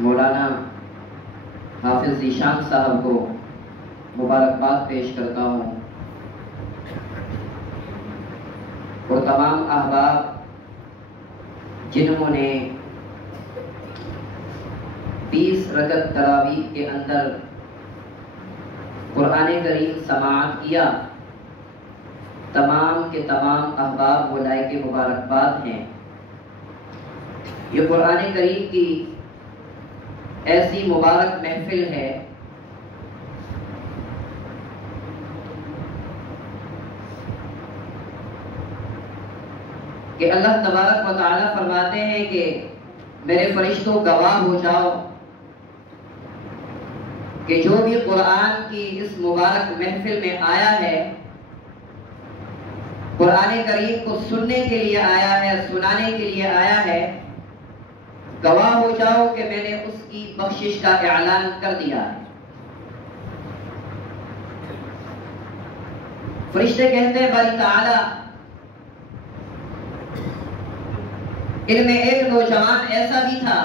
مولانا حافظ ذیشان صاحب کو مبارکباد پیش کرتا ہوں اور تمام احباب جنہوں نے 20 رکعت تراویح کے اندر قرآن کریم سماعت کیا، تمام کے تمام احباب و لائق مبارکباد ہیں۔ یہ قرآن کریم کی ایسی مبارک محفل ہے کہ اللہ تبارک و تعالی فرماتے ہیں کہ میرے فرشتوں گواہ ہو جاؤ کہ جو بھی قرآن کی اس مبارک محفل میں آیا ہے، قرآن کریم کو سننے کے لیے آیا ہے، سنانے کے لیے آیا ہے، گواہ ہو جاؤ کہ میں نے اس کی بخشش کا اعلان کر دیا ہے۔ فرشتے کہتے ہیں باری تعالی، ان میں ایک نوجوان ایسا بھی تھا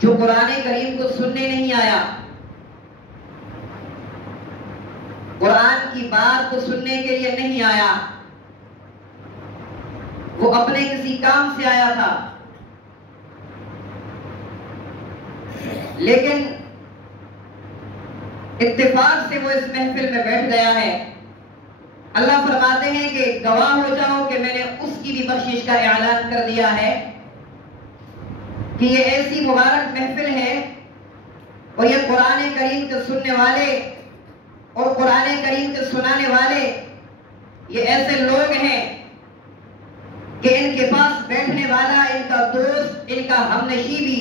جو قرآن کریم کو سننے نہیں آیا، قرآن کی بات کو سننے کے لیے نہیں آیا، وہ اپنے کسی کام سے آیا تھا، لیکن اتفاق سے وہ اس محفل میں بیٹھ گیا ہے۔ اللہ فرماتے ہیں کہ گواہ ہو جاؤ کہ میں نے اس کی بھی بخشش کا اعلان کر دیا ہے کہ یہ ایسی مبارک محفل ہے اور یہ قرآن کریم کے سننے والے اور قرآن کریم کے سنانے والے یہ ایسے لوگ ہیں کہ ان کے پاس بیٹھنے والا، ان کا دوست، ان کا ہمنشین بھی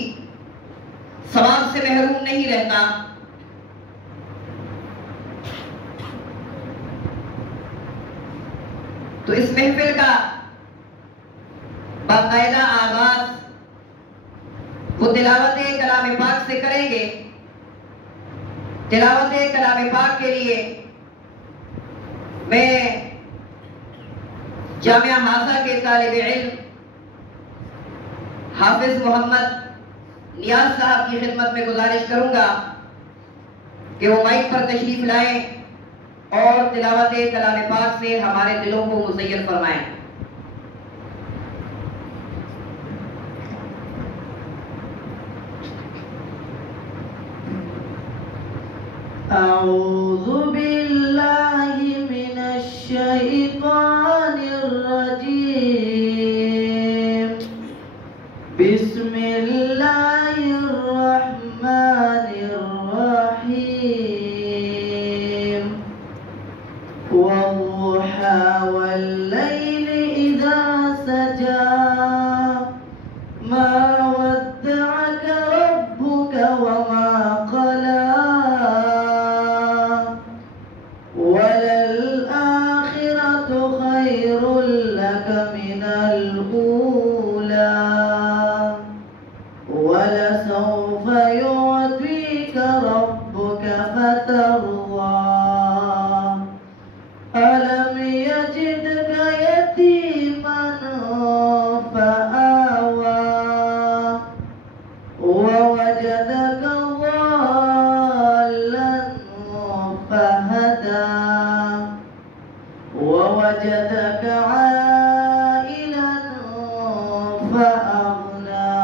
ثواب سے محروم نہیں رہتا۔ تو اس محفل کا باقاعدہ آغاز وہ تلاوت کلام پاک سے کریں گے۔ تلاوت کلام پاک کے لیے میں جامعہ حاضہ کے طالب علم حافظ محمد نیاز صاحب کی خدمت میں گزارش کروں گا کہ وہ مائک پر تشریف لائیں اور تلاوت کلام پاک سے ہمارے دلوں کو مزین فرمائیں۔ اعوذ باللہ من الشیطان الرجیم، بسم اللہ الرحمن الرحیم، والضحى والليل إذا سجى ما ودعك ربك وما قلى وللآخرة خير لك من الأولى ولسوف يعطيك ربك فترضى ألم يجدك يتيما فآوى ووجدك ضالا فهدى ووجدك عائلا فأغنى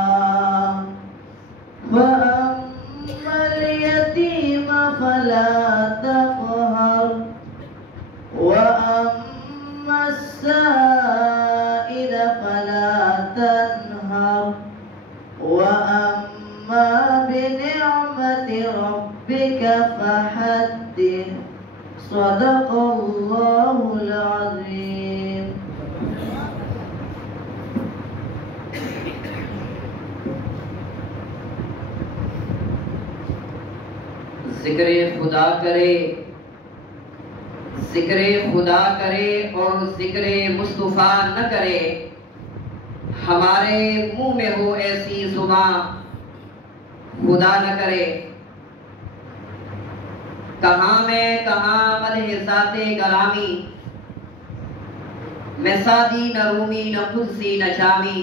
فأما اليتيم فلا تقهر وأما السائل فلا تنهر وأما بنعمة ربك فحدث صدق الله العظيم۔ ذکر خدا کرے، ذکر خدا کرے اور ذکر مصطفیٰ نہ کرے، ہمارے منہ میں ہو ایسی زباں خدا نہ کرے۔ کہاں میں کہاں مدح ذات گرامی، میں سادی نہ رومی نہ قدسی نہ جامی،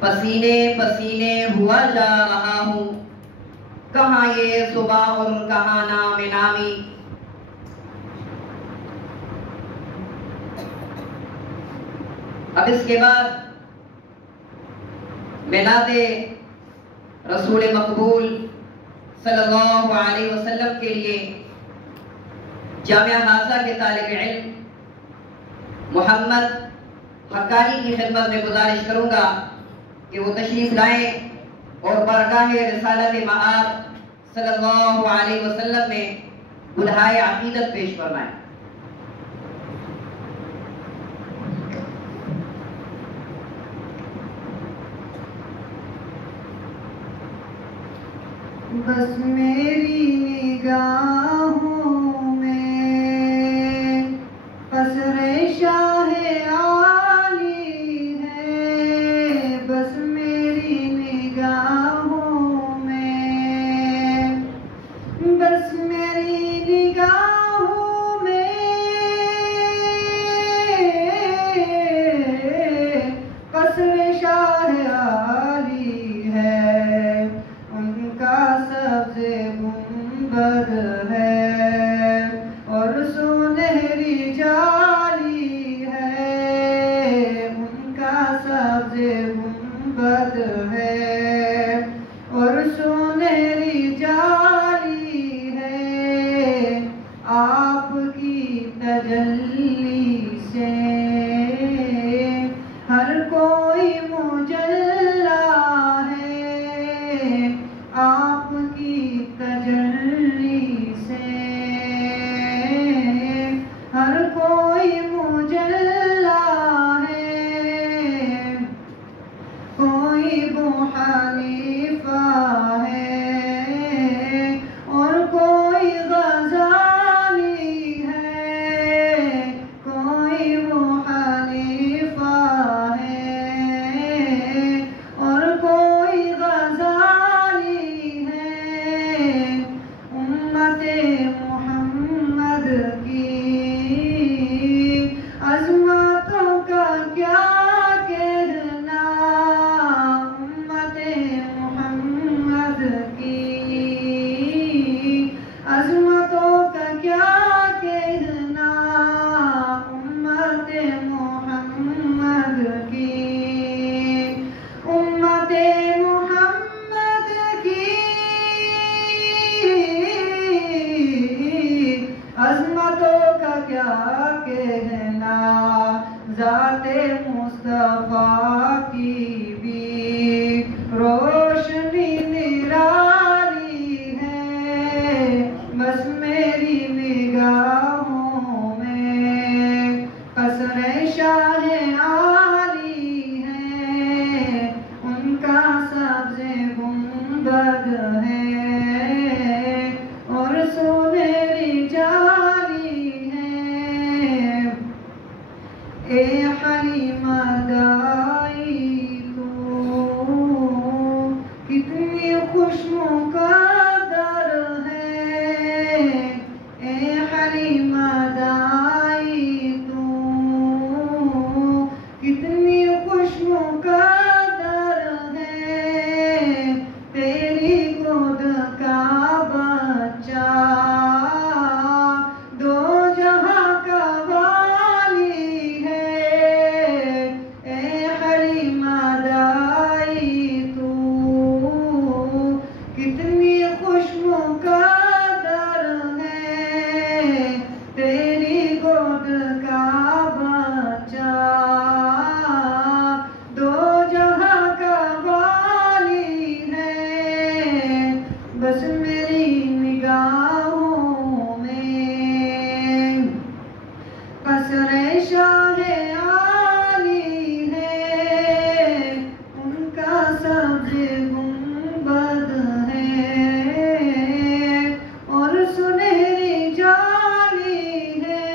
پسینے پسینے ہوا جا رہا ہوں، کہاں یہ صبح اور کہاں نام نامی۔ اب اس کے بعد میں نعت رسول مقبول صلی اللہ علیہ وسلم کے لیے جامعہ حافظہ کے طالب علم محمد حقانی کی خدمت میں گزارش کروں گا کہ وہ تشریف لائیں اور بارگاہ رسالت مآب صلی اللہ علیہ وسلم میں بلہائے عقیدت پیش فرمائیں۔ بس میری نگاہوں میں قصر شاہ عالی ہے، بس میری نگاہوں میں، بس میری نگاہوں میں قصر شاہ عالی ہے، ان کا سبز گنبد ہے اور سنہری جالی ہے، ان کا سبز گنبد ہے اور سنہری جالی ہے، آپ کی تجلی سے ہر کوئی مجلا ہے، آپ کی تجلی سے ہر کوئی مجلا ہے، کوئی ابو حنیفہ ہے اور کوئی غزالی ہے، کوئی ابو حنیفہ ہے اور کوئی غزالی ہے، امت محمد کی عظمتوں کا کیا کہنا، امت محمد کی عظمتوں کا کیا کہنا، امت محمد کی، امت محمد کی عظمتوں کا کیا کہنا، ذات مصطفیٰ کی بھی روشنی نرالی ہے، بس میری نگاہوں میں قصر شاہ عالی ہے، ان کا سبز گنبد ہے اور سنہری جالی ہے، اے حلیمہ دائی تو کتنی خوش مقدر ہے، اے حلیمہ دائی تو کتنی خوش مقدر ہے، تیری گود کا بچہ دو جہاں کا والی ہے، اے حلیمہ دائی تو کتنی خوش مقدر ہے، تیری گود کا بچہ دو جہاں کا والی ہے، بس میری نگاہوں میں قصر شاہ عالی ہے، ان کا سبز گنبد ہے اور سنہری جالی ہے،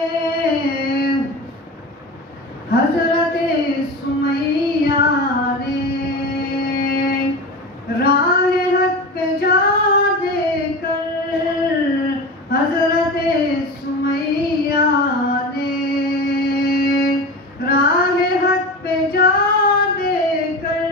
حضرت سمیہ نے راہ حق پہ جا دے کر، حضرت سمیہ نے راہ حق پہ جا دے کر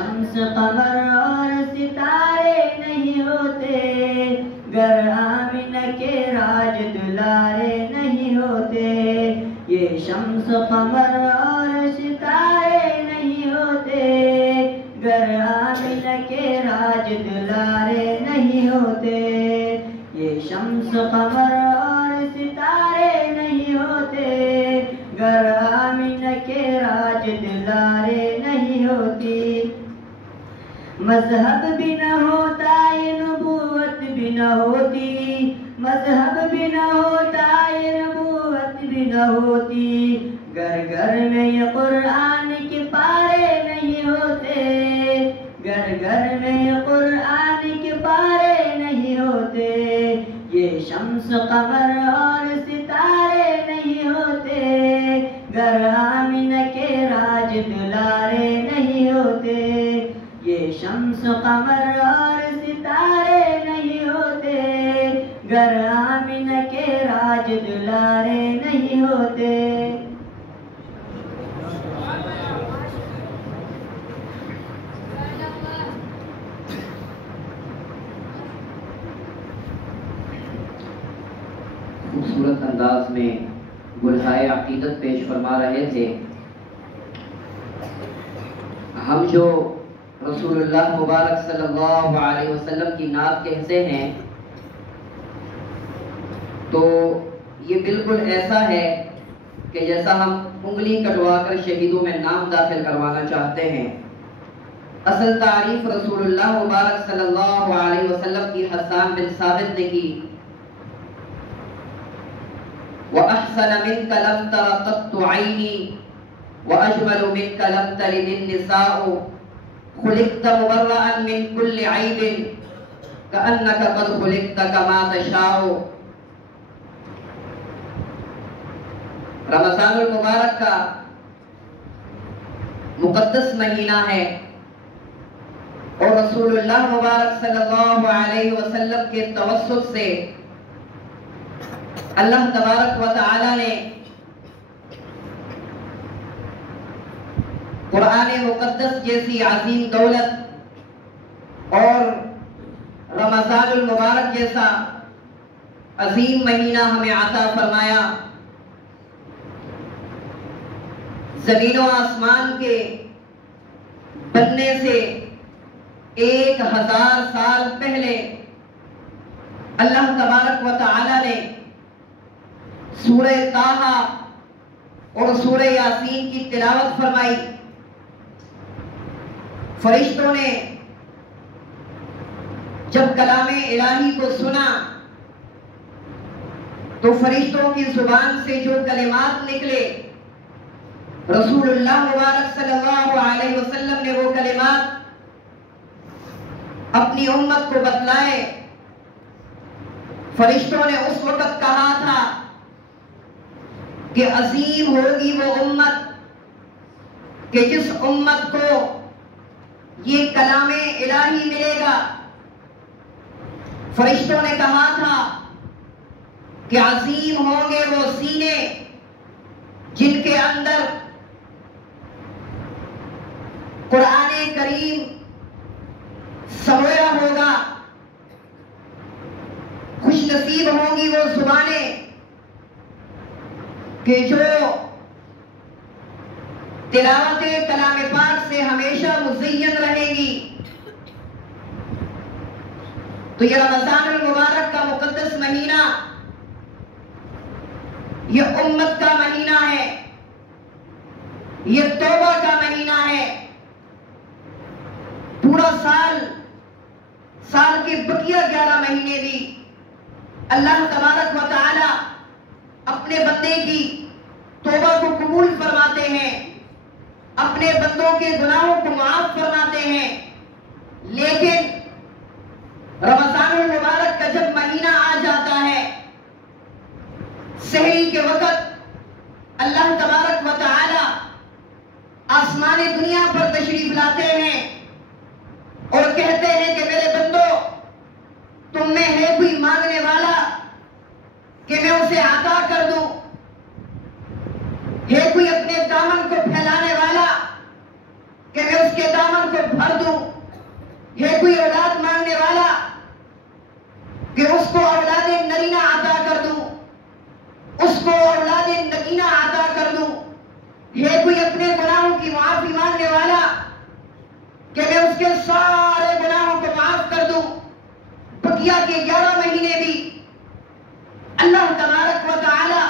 شمس قمر اور ستارے نہیں ہوتے گر آمنہ کے راج دلارے نہیں ہوتے. یہ شمس قمر اور ستارے نہیں ہوتے گر آمنہ کے راج دلارے نہیں ہوتے. یہ شمس قمر اور ستارے نہیں ہوتے گر آمنہ کے راج دلارے نہیں ہوتی. مذہب بھی نہ ہوتا یہ نبوت بھی نہ ہوتی. مذہب بھی نہ ہوتا یہ نبوت بھی نہ ہوتی. گھر گھر میں یہ قرآن کے پارے نہیں ہوتے. گھر گھر میں یہ قرآن کے پارے نہیں ہوتے. یہ شمس قمر اور ستارے نہیں ہوتے گر آمنہ کے راج دلارے نہیں ہوتے. یہ شمس قمر اور ستارے نہیں ہوتے گر آمنہ کے راج دلارے نہیں ہوتے. خوبصورت انداز میں گلہائے عقیدت پیش فرما رہے تھے. ہم جو رسول اللہ مبارک صلی اللہ علیہ وسلم کی نعت کہتے ہیں تو یہ بالکل ایسا ہے کہ جیسا ہم انگلی کٹوا کر شہیدوں میں نام داخل کروانا چاہتے ہیں. اصل تعریف رسول اللہ مبارک صلی اللہ علیہ وسلم کی حسان بن ثابت نے کی. وَأَحْسَنَ مِنْكَ لَمْ تَرَ قَطُّ عَيْنِي وَأَجْمَلُ مِنْكَ لَمْ تَلِدِ النِّسَاءُ خُلِقْتَ مُبَرَّأً مِنْ كُلِّ عَيْبٍ كَأَنَّكَ قَدْ خُلِقْتَ كَمَا تَشَاءُ. رمضان المبارک کا مقدس مہینہ ہے اور رسول اللہ مبارک صلی اللہ علیہ وسلم کے توسط سے اللہ تبارک و تعالی نے قرآن مقدس جیسی عظیم دولت اور رمضان المبارک جیسا عظیم مہینہ ہمیں عطا فرمایا. زمین و آسمان کے بننے سے 1000 سال پہلے اللہ تبارک و تعالی نے سورہ طٰہٰ اور سورہ یاسین کی تلاوت فرمائی. فرشتوں نے جب کلام الہی کو سنا تو فرشتوں کی زبان سے جو کلمات نکلے رسول اللہ مبارک صلی اللہ علیہ وسلم نے وہ کلمات اپنی امت کو بتلائے. فرشتوں نے اس وقت کہا تھا کہ عظیم ہوگی وہ امت کہ جس امت کو یہ کلام الہی ملے گا. فرشتوں نے کہا تھا کہ عظیم ہوں گے وہ سینے جن کے اندر قرآن کریم سمویا ہوگا. خوش نصیب ہوں گی وہ زبانیں کہ جو تلاوت کلام پاک سے ہمیشہ مزین رہیں گی. تو یہ رمضان المبارک کا مقدس مہینہ یہ امت کا مہینہ ہے، یہ توبہ کا مہینہ ہے. پورا سال کے بقیہ 11 مہینے بھی اللہ تبارک و تعالی اپنے بندے کی توبہ کو قبول فرماتے ہیں، اپنے بندوں کے گناہوں کو معاف فرماتے ہیں. لیکن رمضان المبارک کا جب مہینہ آ جاتا ہے، سحری کے وقت اللہ تبارک و تعالی آسمان دنیا پر تشریف لاتے ہیں اور کہتے ہیں کہ میرے بندو، تم میں ہے کوئی مانگنے والا کہ میں اسے عطا کر دوں؟ ہے کوئی اپنے دامن کو پھیلانے والا کہ میں اس کے دامن کو کو بھر دوں. ہے کوئی اولاد مانگنے والا کہ اس کو اولاد نرینہ عطا کر دوں, اس کو اولاد نگینہ عطا کر دوں. ہے کوئی اپنے گناہوں کی معافی مانگنے والا کہ میں اس کے سارے گناہوں کو معاف کر دوں. بقیہ کے 11 مہینے بھی اللہ تبارک و تعالی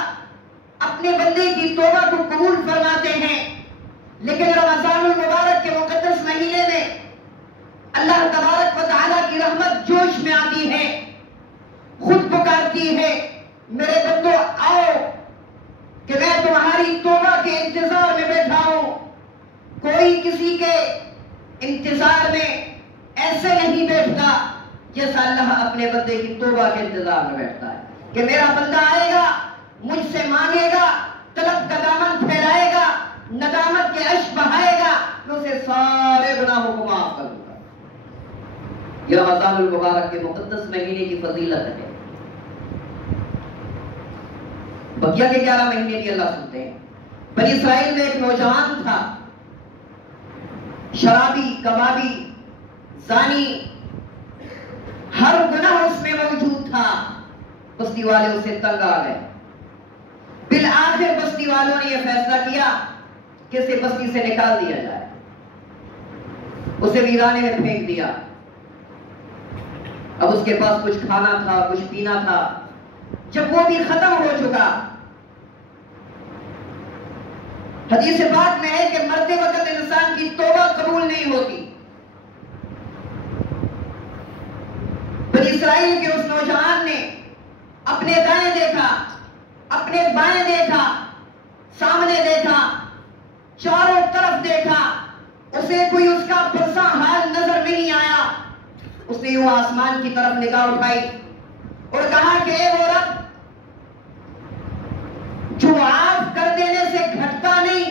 اپنے بندے کی توبہ کو قبول فرماتے ہیں. لیکن رمضان المبارک کے مقدس مہینے میں اللہ تبارک و تعالی کی رحمت جوش میں آتی ہے, خود پکارتی ہے, میرے بندو آؤ کہ میں تمہاری توبہ کے انتظار میں بیٹھا ہوں. کوئی کسی کے انتظار میں ایسے نہیں بیٹھتا جیسا اللہ اپنے بندے کی توبہ کے انتظار میں بیٹھتا ہے کہ میرا بندہ آئے گا, مجھ سے مانگے گا, طلب کا دامن پھیلائے گا, ندامت کے اشک بہائے گا, میں اسے سارے گناہوں کو معاف کر دوں گا. یہ رمضان المبارک کے مقدس مہینے کی فضیلت ہے. بقیہ کے 11 مہینے بھی اللہ سنتے ہیں. بنی اسرائیل میں ایک نوجوان تھا, شرابی, کبابی, زانی, ہر گناہ اس میں موجود تھا. بستی والے اسے تنگ آ گئے. بالآخر بستی والوں نے یہ فیصلہ کیا کہ اسے بستی سے نکال دیا جائے. اسے ویرانے میں پھینک دیا. اب اس کے پاس کچھ کھانا تھا, کچھ پینا تھا. جب وہ بھی ختم ہو چکا, حدیث پاک میں ہے کہ مرتے وقت انسان کی توبہ قبول نہیں ہوتی. بنی اسرائیل کے اس نوجوان نے اپنے دائیں دیکھا, اپنے بائیں دیکھا, سامنے دیکھا, چاروں طرف دیکھا, اسے کوئی اس کا پرساں حال نظر نہیں آیا. اس نے یوں آسمان کی طرف نگاہ اٹھائی اور کہا کہ اے وہ رب جو معاف کر دینے سے گھٹتا نہیں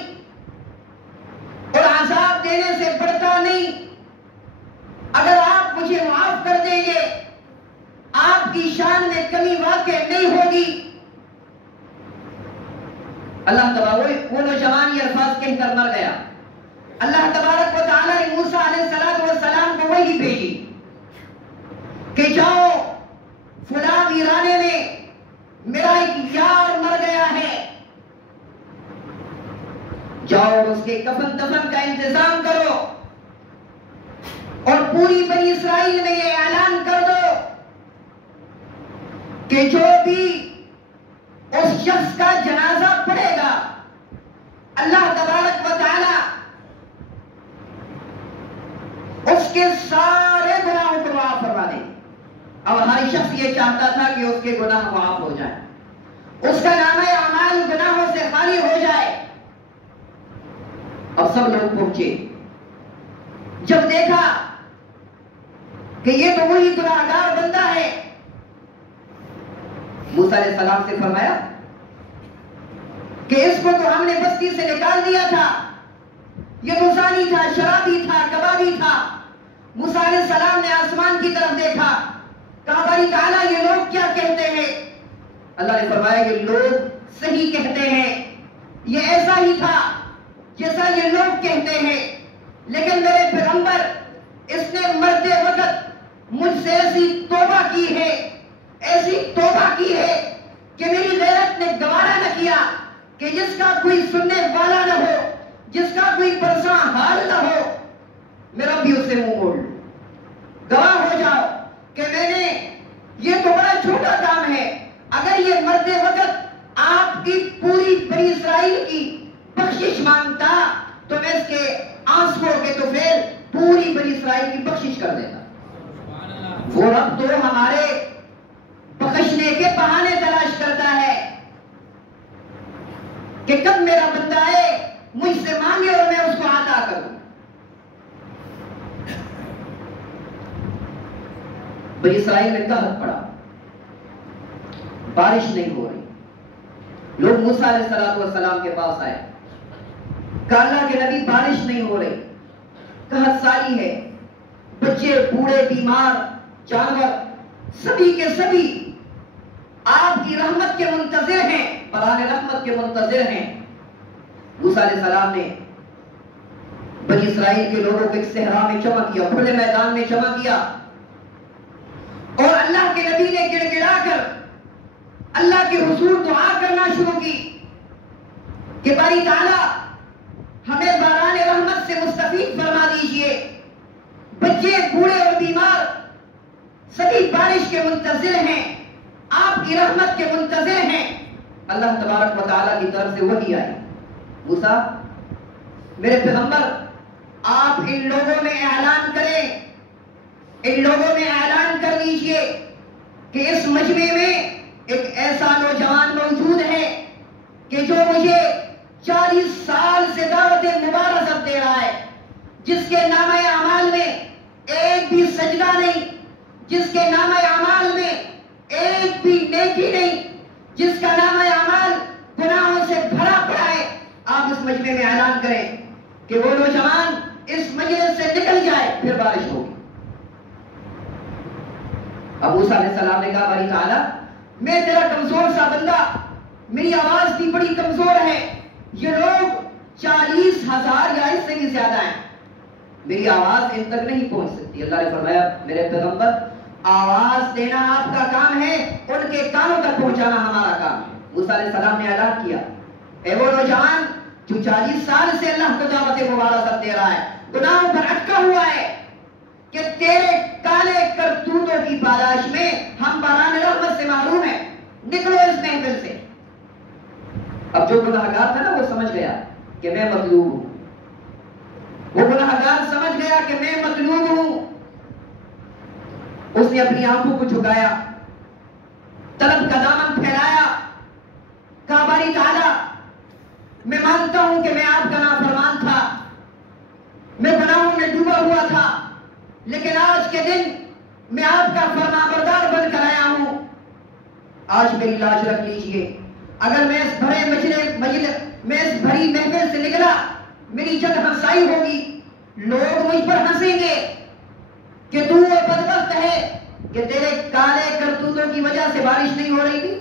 اور عذاب دینے سے بڑھتا نہیں, اگر آپ مجھے معاف کر دیں گے آپ کی شان میں کمی واقع نہیں ہوگی. اللہ تبارک وہ نوجوان یہ الفاظ کہہ کر مر گیا. اللہ تبارک و تعالی نے موسیٰ علیہ السلام کو وحی بھیجی کہ جاؤ فلاں ویرانے میں میرا ایک یار مر گیا ہے, جاؤ اس کے کفن دفن کا انتظام کرو اور پوری بنی اسرائیل میں یہ اعلان کر دو کہ جو بھی اس شخص کا جنازہ پڑے گا اللہ تبارک و تعالی اس کے سارے گناہوں کو معاف فرما دے. اب ہر شخص یہ چاہتا تھا کہ اس کے گناہ معاف ہو جائیں, اس کا نامہ اعمال گناہوں سے خالی ہو جائے. اب سب لوگ پہنچے. جب دیکھا کہ یہ تو وہی گناہگار بندہ ہے, موسیٰ علیہ السلام سے فرمایا کہ اس کو تو ہم نے بستی سے نکال دیا تھا, یہ تو زانی تھا, شرابی تھا, کبابی تھا. موسیٰ علیہ السلام نے آسمان کی طرف دیکھا, کہا باری تعالیٰ یہ لوگ کیا کہتے ہیں؟ اللہ نے فرمایا کہ لوگ صحیح کہتے ہیں, یہ ایسا ہی تھا جیسا یہ لوگ کہتے ہیں, لیکن میرے پیغمبر اس نے مرتے وقت مجھ سے ایسی توبہ کی ہے, ایسی توبہ کی ہے کہ میری غیرت نے گوارا نہ کیا کہ جس کا کوئی سننے والا نہ ہو, جس کا کوئی پرساں حال نہ ہو, میرا بھی اس سے منہ موڑ لوں. گواہ ہو جاؤ کہ میں نے, یہ تو بڑا چھوٹا کام ہے, اگر یہ مرتے وقت آپ کی پوری بنی اسرائیل کی بخشش مانگتا تو میں اس کے آنسوں کے طفیل پوری بنی اسرائیل کی بخشش کر دیتا. وہ رب تو ہمارے بخشنے کے بہانے تلاش کرتا ہے کہ کب میرا بندہ آئے مجھ سے مانگے اور میں اس کو عطا کروں. بنی اسرائیل میں قحط پڑا, بارش نہیں ہو رہی. لوگ موسیٰ علیہ السلام کے پاس آئے, کہا اللہ کے نبی بارش نہیں ہو رہی, قحط ساری ہے, بچے, بوڑھے, بیمار, جانور سبھی کے سبھی آپ کی رحمت کے منتظر ہیں, بران رحمت کے منتظر ہیں. موسیٰ علیہ السلام نے بنی اسرائیل کے لوگوں کو ایک صحرا میں جمع کیا، کھلے میدان میں جمع کیا، اور اللہ کے نبی نے گڑ گڑا کر اللہ کے حضور دعا کرنا شروع کی کہ باری تعالیٰ ہمیں باران رحمت سے مستفید فرما دیجئے، بچے بوڑھے اور بیمار سبھی بارش کے منتظر ہیں، آپ کی رحمت کے منتظر ہیں۔ اللہ تبارک و تعالیٰ کی طرف سے وحی آئی، موسیٰ میرے پیغمبر آپ ان لوگوں میں اعلان کریں، ان لوگوں میں اعلان کر دیجئے کہ اس مجمع میں ایک ایسا نوجوان موجود ہے کہ جو مجھے 40 سال سے دعوت مبارزت دے رہا ہے، جس کے نامہ اعمال میں ایک بھی سجدہ نہیں، جس کے نامہ اعمال میں ایک بھی نیکی نہیں، جس کا نامہ اعمال گناہوں سے بھرا پڑا ہے۔ آپ اس مجمع میں اعلان کریں کہ وہ نوجوان اس مجلس سے نکل جائے، پھر بارش ہوگی۔ اب موسیٰ علیہ السلام نے کہا باری تعالیٰ میں تیرا کمزور سا بندہ، میری آواز بھی بڑی کمزور ہے، یہ لوگ 40,000 یا اس سے بھی زیادہ ہیں، میری آواز ان تک نہیں پہنچ سکتی۔ اللہ نے فرمایا میرے پیغمبر آواز دینا آپ کا کام ہے، ان کے کانوں تک پہنچانا ہمارا کام ہے۔ موسیٰ علیہ السلام نے اعلان کیا اے وہ نوجوان جو 40 سال سے اللہ کو دعوت مبارزت دے رہا ہے، گناہوں پر اٹکا ہوا ہے، کہ تیرے کالے کرتوتوں کی پاداش میں ہم باران رحمت سے محروم ہیں، نکلو اس محفل سے۔ اب جو گناہگار تھا نا وہ سمجھ گیا کہ میں مطلوب ہوں، وہ گناہگار سمجھ گیا کہ میں مطلوب ہوں۔ اس نے اپنی آنکھوں کو جھکایا، طلب کا دامن پھیلایا، کہا باری تعالیٰ میں مانتا ہوں کہ میں آپ کا نافرمان تھا، میں گناہوں میں ڈوبا ہوا تھا، لیکن آج کے دن میں آپ کا فرمانبردار بن کر آیا ہوں، آج میری لاج رکھ لیجئے۔ اگر میں اس بھری محفل سے نکلا میری جد ہنسائی ہوگی، لوگ مجھ پر ہنسیں گے کہ تو وہ بدبخت ہے کہ تیرے کالے کرتوتوں کی وجہ سے بارش نہیں ہو رہی تھی۔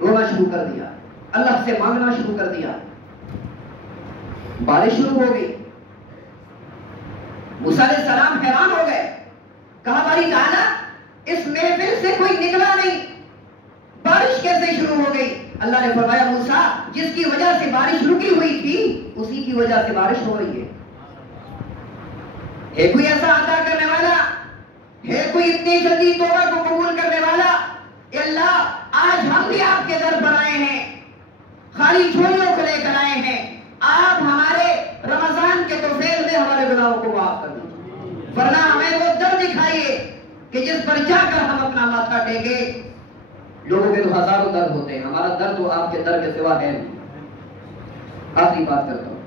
رونا شروع کر دیا، اللہ سے مانگنا شروع کر دیا، بارش شروع ہو گئی۔ موسیٰ علیہ السلام حیران ہو گئے، کہا باری تعالیٰ اس محفل سے کوئی نکلا نہیں، بارش کیسے شروع ہو گئی؟ اللہ نے فرمایا موسیٰ جس کی وجہ سے بارش رکی ہوئی تھی اسی کی وجہ سے بارش ہو رہی ہے کوئی ایسا عطا کرنے والا ہے، کوئی اتنی جلدی توبہ کو قبول کرنے والا؟ اے اللہ آج ہم بھی آپ کے در پر آئے ہیں، خالی جھولیوں کو لے کر آئے ہیں، آپ ہمارے رمضان کے طفیل میں ہمارے گناہوں کو معاف کر دیجیے، ورنہ ہمیں وہ در دکھائیے کہ جس پر جا کر ہم اپنا ماتھا ٹیکے۔ لوگوں کے تو ہزاروں در ہوتے ہیں، ہمارا در تو آپ کے در کے سوا ہے نہیں۔ آخری بات کرتا ہوں،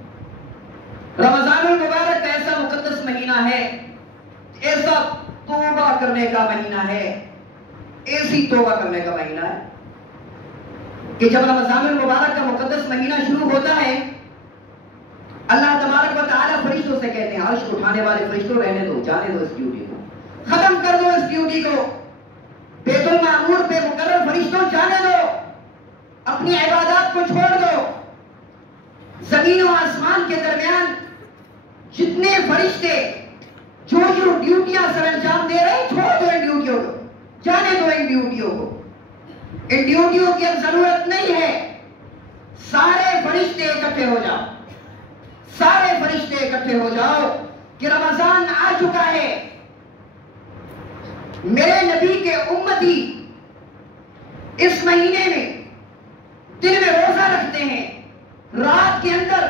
رمضان المبارک ایسا مقدس مہینہ ہے، ایسا توبہ کرنے کا مہینہ ہے، ایسی توبہ کرنے کا مہینہ ہے کہ جب رمضان المبارک کا مقدس مہینہ شروع ہوتا ہے اللہ تبارک و تعالیٰ فرشتوں سے کہتے ہیں، عرش اٹھانے والے فرشتوں رہنے دو، جانے دو اس ڈیوٹی کو، ختم کر دو اس ڈیوٹی کو، بیت المعمور پہ مقرر فرشتوں جانے دو، اپنی عبادات کو چھوڑ دو۔ زمین و آسمان کے درمیان جتنے فرشتے جو ڈیوٹیاں سر انجام دے رہے ہیں، چھوڑ دو ان ڈیوٹیوں کو، جانے دو ان ڈیوٹیوں کو، ان ڈیوٹیوں کی اب ضرورت نہیں ہے۔ سارے فرشتے اکٹھے ہو جاؤ، سارے فرشتے اکٹھے ہو جاؤ کہ رمضان آ چکا ہے، میرے نبی کے امتی اس مہینے میں دن میں روزہ رکھتے ہیں، رات کے اندر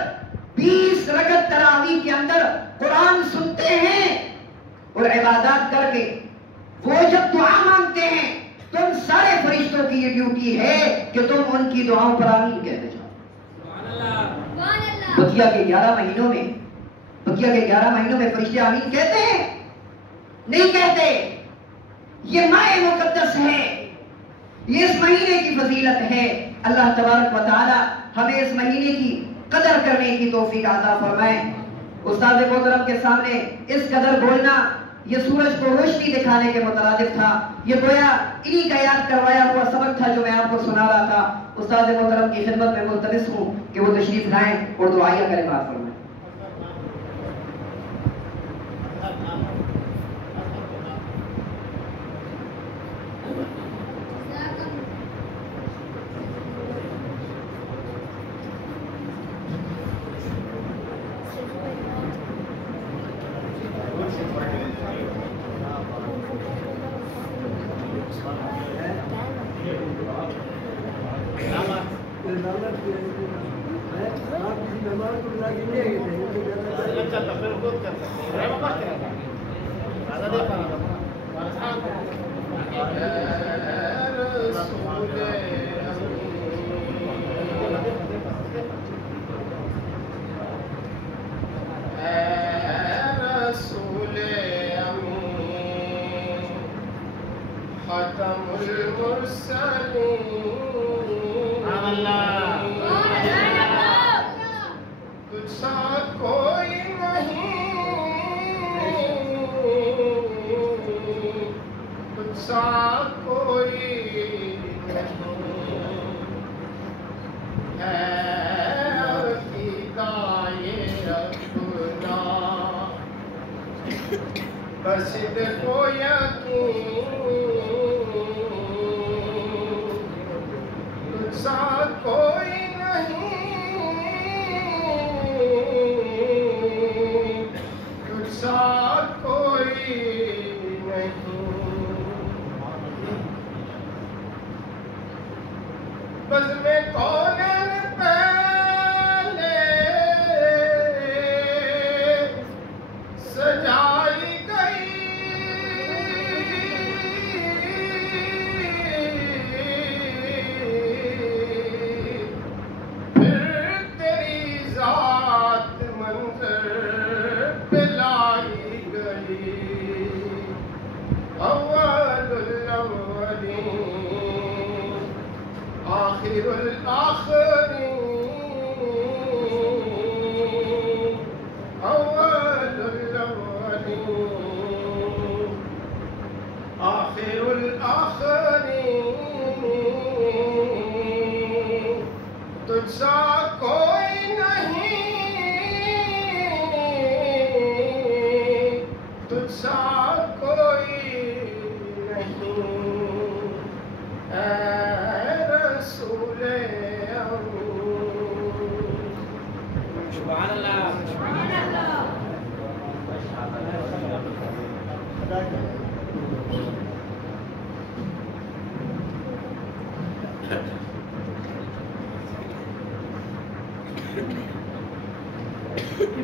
20 رکعت تراویح کے اندر قرآن سنتے ہیں، اور عبادات کر کے وہ جب دعا مانگتے ہیں تم سارے فرشتوں کی یہ ڈیوٹی ہے کہ تم ان کی دعاؤں پر آمین کہتے جاؤ۔ بقیہ کے 11 مہینوں میں فرشتے آمین کہتے ہیں؟ نہیں کہتے۔ یہ ماہ مقدس ہے، یہ اس مہینے کی فضیلت ہے۔ اللہ تبارک و تعالی ہمیں اس مہینے کی قدر کرنے کی توفیق عطا فرمائے۔ استاد محترم کے سامنے اس قدر بولنا یہ سورج کو روشنی دکھانے کے مترادف تھا، یہ گویا انہی کا یاد کروایا ہوا سبق تھا جو میں آپ کو سنا رہا تھا۔ استاد محترم کی خدمت میں ملتمس ہوں کہ وہ تشریف لائیں اور دعائیہ کلمات فرمائیں۔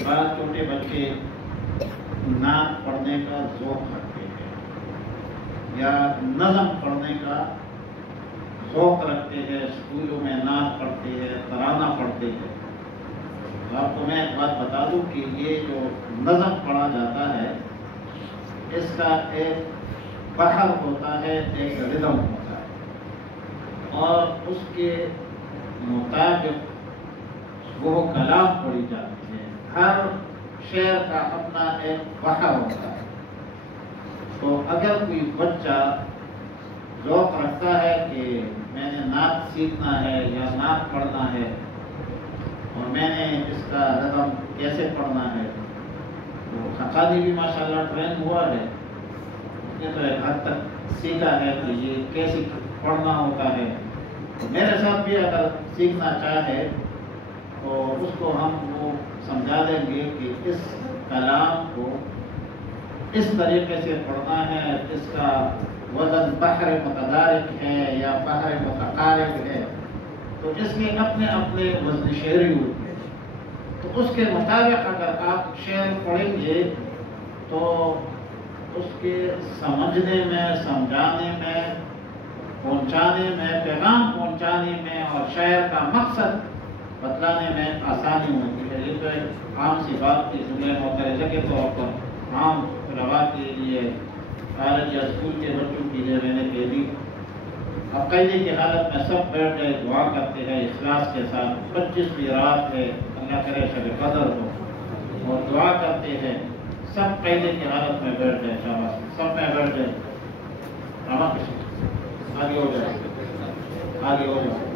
بعض چھوٹے بچے نعت پڑھنے کا ذوق رکھتے ہیں یا نظم پڑھنے کا ذوق رکھتے ہیں، اسکولوں میں نعت پڑھتے ہیں، ترانہ پڑھتے ہیں۔ آپ کو میں ایک بات بتا دوں کہ یہ جو نظم پڑھا جاتا ہے اس کا ایک بحر ہوتا ہے، ایک ردم ہوتا ہے، اور اس کے مطابق وہ کلام پڑھی جاتی ہے۔ ہر شعر کا اپنا ایک بحر ہوتا ہے۔ تو اگر کوئی بچہ ذوق رکھتا ہے کہ میں نے نعت سیکھنا ہے یا نعت پڑھنا ہے اور میں نے اس کا رقم کیسے پڑھنا ہے، تو حقانی بھی ماشاءاللہ ٹرین ہوا ہے، اس نے تو ایک حد تک سیکھا ہے کہ یہ کیسے پڑھنا ہوتا ہے۔ تو میرے ساتھ بھی اگر سیکھنا چاہے تو اس کو ہم وہ سمجھا دیں گے کہ اس کلام کو اس طریقے سے پڑھنا ہے، اس کا وزن بحر متدارک ہے یا بحر متقارب ہے، تو اس میں اپنے اپنے وزن شعری ہوتے ہیں۔ تو اس کے مطابق اگر آپ شعر پڑھیں گے تو اس کے سمجھنے میں، سمجھانے میں، پہنچانے میں، پیغام پہنچانے میں اور شعر کا مقصد بتلانے میں آسانی ہوتی ہے۔ یہ تو ایک عام سی بات تھی، جملے مترجہ کے طور پر عام روا کے لیے کالج یا اسکول کے بچوں کے لیے میں نے کہہ دی۔ اب قیدی کی حالت میں سب بیٹھ گئے، دعا کرتے ہیں اخلاص کے ساتھ۔ 25ویں رات ہے، اللہ کرے شب قدر ہو، اور دعا کرتے ہیں۔ سب قیدی کی حالت میں بیٹھ گئے، شاباش، سب میں بیٹھ گئے۔ آگے ہو جائے، آگے ہو جائے۔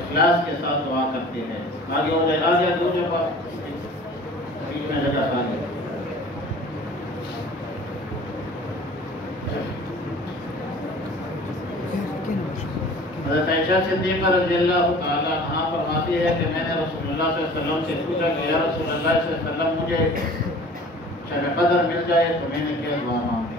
اخلاص کے ساتھ دعا کرتے ہیں، آگے ہو جائے، آگے دو جگہ بیچ میں جگہ آگے۔ حضرت عائشہ صدیقہ رضی اللہ تعالیٰ عنہا فرماتی ہے کہ میں نے رسول اللہ صلی اللہ علیہ وسلم سے پوچھا کہ یا رسول اللہ صلی اللہ علیہ وسلم مجھے شب قدر مل جائے تو میں نے کیا دعا مانگی؟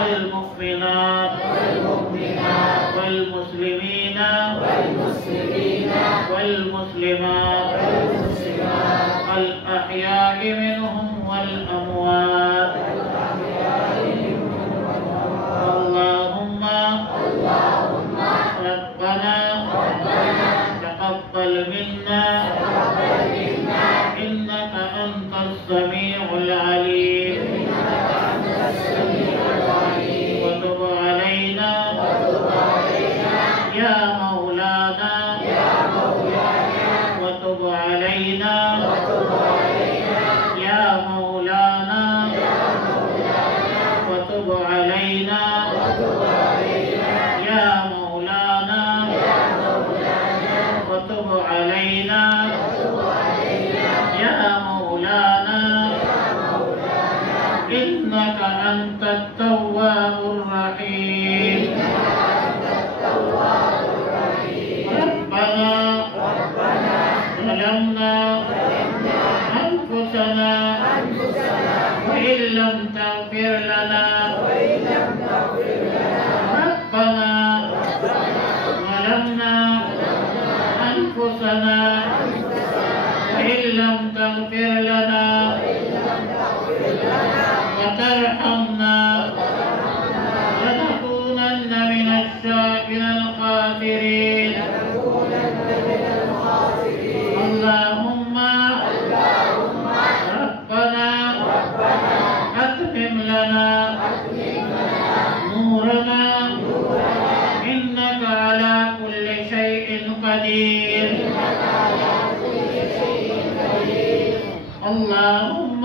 والمؤمنات والمسلمين والمسلمات الأحياء منهم والأموات. اللهم ربنا تقبل منا إنك أنت السميع العليم وتب علينا يا مولانا وتب علينا يا مولانا وتب علينا يا مولانا وتب علينا يا مولانا إنك أنت التواب الرحيم. ربنا ظلمنا أنفسنا وإن لم تغفر لنا ربنا ظلمنا أنفسنا وإن لم تغفر لنا وترحمنا لنكونن من الخاسرين. اللهم ربنا أتمم لنا نورنا إنك على كل شيء قدير. اللهم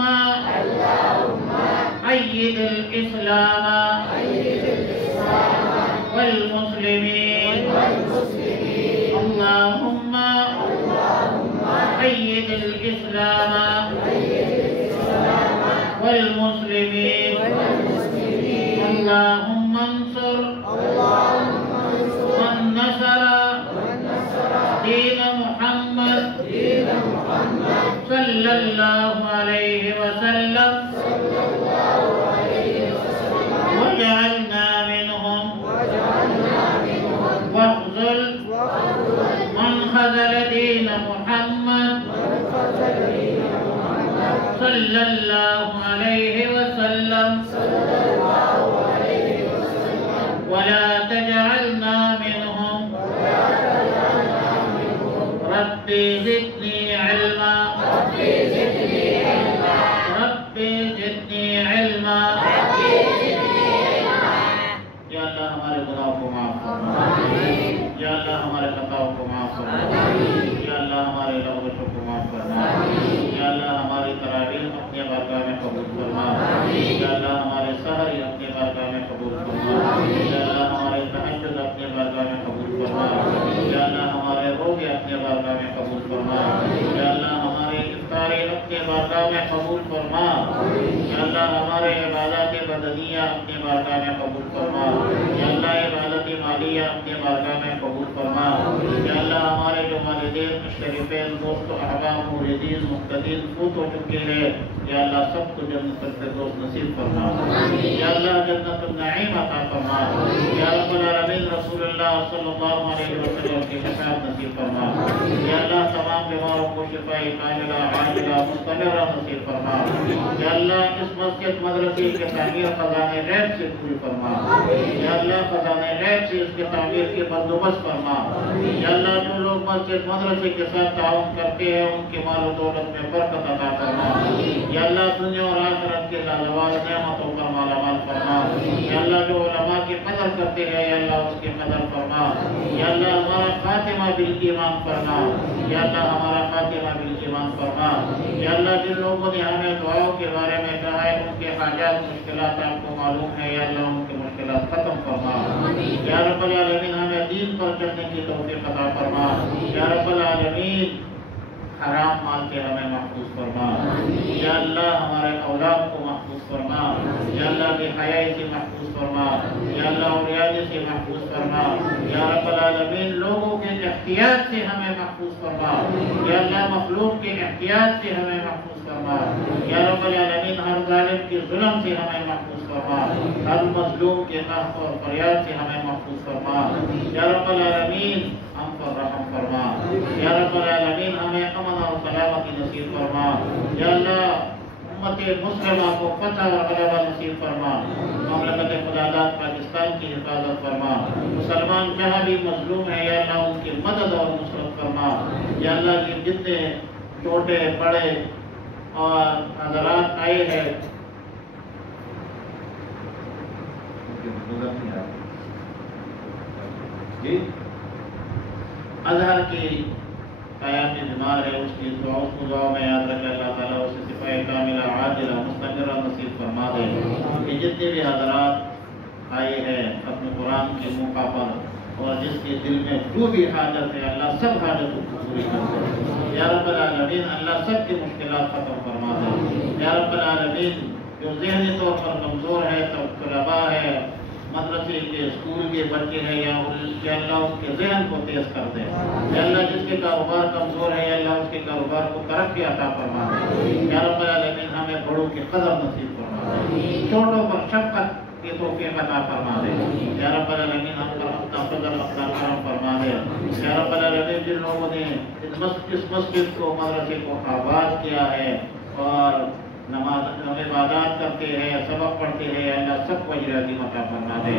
أيد الإسلام والمسلمين. اللهم أيد الإسلام والمسلمين. اللهم انصر من نصر دين محمد صلى الله عليه وسلم واجعلنا منهم نبينا محمد صلى الله عليه وسلم ولا تجعلنا منهم ربي زدني علما ربي زدني علما یا اللہ ہمارے گناہوں کو معاف فرما یا اللہ ہمارے خطاؤں کو معاف فرما یا اللہ ہمارے لغزشوں کو معاف فرما یا اللہ ہماری تراویح اپنے بارگاہ میں قبول فرما یا اللہ ہمارے سحری اپنے بارگاہ میں قبول فرما یا اللہ ہمارے تہجد اپنے بارگاہ میں قبول فرما یا اللہ ہمارے روزے اپنے بارگاہ میں قبول فرما یا اللہ ہمارے افطاری اپنے بارگاہ میں قبول فرما یا اللہ ہمارے عبادات بدنیہ اپنے بارگاہ میں قبول فرما یا اللہ عبادت مالیہ اپنے بارگاہ میں قبول فرما یا اللہ ہمارے جو والدین مشرفین دوست و احباب موردین مقتدین فوت ہو چکے ہیں یا اللہ سب کو جنت الفردوس نصیب فرما یا اللہ جنت النعیم عطا فرما یا رب العالمین رسول اللہ صلی اللہ علیہ وسلم کی شفاعت نصیب فرما یا اللہ تمام بیماروں کو شفاء کاملہ عاجلہ مستمرہ نصیب فرما یا اللہ اس مسجد مدرسے کے تعمیر خزانہ غیب سے پوری فرما یا اللہ خزانہ غیب سے اس کے تعمیر کے بندوبست فرما یا اللہ جو لوگ مسجد مدرسے کے ساتھ تعاون کرتے ہیں ان کے مال و دولت میں برکت عطا فرما یا اللہ دنیا اور آخرت کے لازوال نعمتوں پر مالا مال فرما یا اللہ جو علماء کی قدر کرتے ہیں یا اللہ اس کی قدر فرما یا اللہ ہمارا خاتمہ بالایمان فرما یا اللہ ہمارا خاتمہ بالایمان فرما یا اللہ جن لوگوں نے ہمیں دعاؤں کے بارے میں کہا ہے ان کے حاجات مشکلات آپ کو معلوم ہے یا اللہ ان کی مشکلات ختم فرما یا رب العالمین ہمیں دین پر چلنے کی توفیق عطا فرما یا رب العالمین حرام مال سے ہمیں محفوظ فرما یا اللہ ہمارے اولاد کو محفوظ فرما یا اللہ بے حیائی سے محفوظ فرما یا اللہ اولیاء سے محفوظ فرما یا رب العالمین لوگوں کے احتیاط سے ہمیں محفوظ فرما یا اللہ مخلوق کے احتیاط سے ہمیں محفوظ فرما یا رب العالمین ہر ظالم کے ظلم سے ہمیں محفوظ فرما ہر مظلوم کے قہر اور فریاد سے ہمیں محفوظ فرما یا رب العالمین ہم پر رحم فرما یا رب العالمین ہمیں امن اور سلامتی نصیب فرما یا اللہ امت مسلمہ کو فتح اور غلبہ نصیب فرما مملکت خداداد پاکستان کی حفاظت فرما مسلمان جہاں بھی مظلوم ہے یا اللہ ان کی مدد اور نصرت فرما یا اللہ کی جتنے چھوٹے بڑے اور حضرات آئے ہیں جی اظہر کی قیام میں بیمار ہے اس کی دعاؤں میں یاد رکھے اللہ تعالیٰ اسے شفاء کاملہ عاجلہ مستمرہ نصیب فرما دے کہ جتنے بھی حضرات آئے ہیں اپنے قرآن کے موقع پر اور جس کے دل میں جو بھی حاجت ہے اللہ سب حاجتوں کو پوری کر دے یا رب العالمین اللہ سب کی مشکلات ختم فرما دے یا رب العالمین جو ذہنی طور پر کمزور ہے طلباء ہے مدرسے کے اسکول کے بچے ہیں یا اللہ اس کے ذہن کو تیز کر دے یا اللہ جس کے کاروبار کمزور ہے یا اللہ اس کے کاروبار کو ترقی عطا فرما دے یا رب العالمین ہمیں بڑوں کی قدر نصیب فرما دے چھوٹوں پر شفقت کی توفیق عطا فرما دے یا رب العالمین ہم پر اپنا فضل اپنا کرم فرما دے یا رب العالمین جن لوگوں نے اس مسجد کو مدرسے کو آباد کیا ہے اور نماز عبادات کرتے ہیں سبق پڑھتے ہیں اللہ سب کو اجر عظیم عطا فرما دے